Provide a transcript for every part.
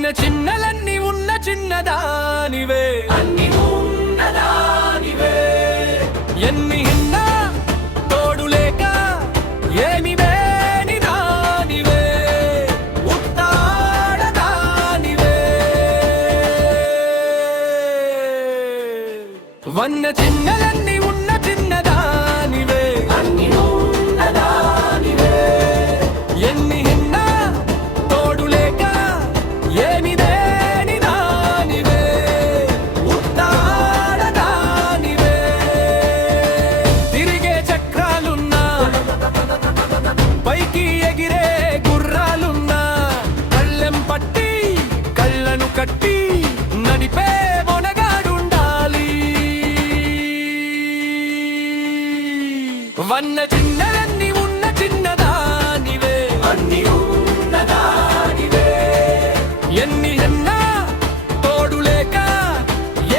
వన్న చిన్నలన్నీ ఉన్న చిన్నదానివే, అన్ని ఉన్నదానివే. ఎన్ని హిన్నా తోడు లేక ఏమి వేని దానివే, ఉత్తాడదానివే. వన్న చిన్నలన్నీ ఉన్న చిన్నదానివే, అన్ని ఉన్నదానివే. ఎన్ని హిన్నా తోడు లేక ఏమి వేని దానివే, ఉత్తాడదానివే. తిరిగే చక్రాలున్నా, పైకి ఎగిరే గుర్రాలున్నా, కళ్ళెం పట్టి కళ్ళను కట్టి నడిపే మొనగాడుండాలి. వన్న చిన్నలన్నీ ఉన్న చిన్నదానివే, అన్ని ఉన్నదానివే. ఎన్ని ఎన్నా తోడు లేక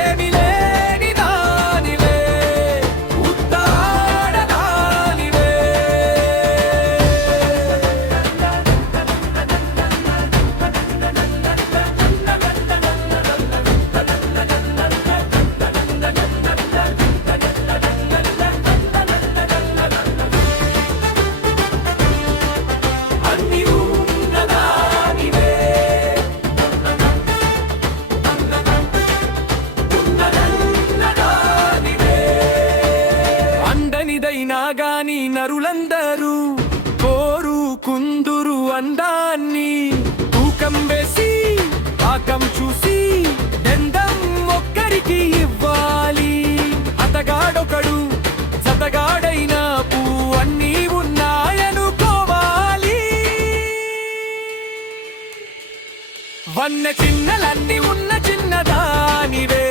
ఏమి లేని దానివే, ఉత్తాడదానివే. అన్ని ఉన్నదానివే, ఉన్నదన్నదానివే. అండనిదైనా గాని నరులందరూ కోరుకుందురు అందాన్ని. తూకం వేసి పాకం చూసి దెందం ఒక్కరికి ఇవ్వాలి. అతగాడొకడు జతగాడైన పూ అన్నీ ఉన్నాయనుకోవాలి. వన్న చిన్నలన్నీ ఉన్న చిన్నదానివే,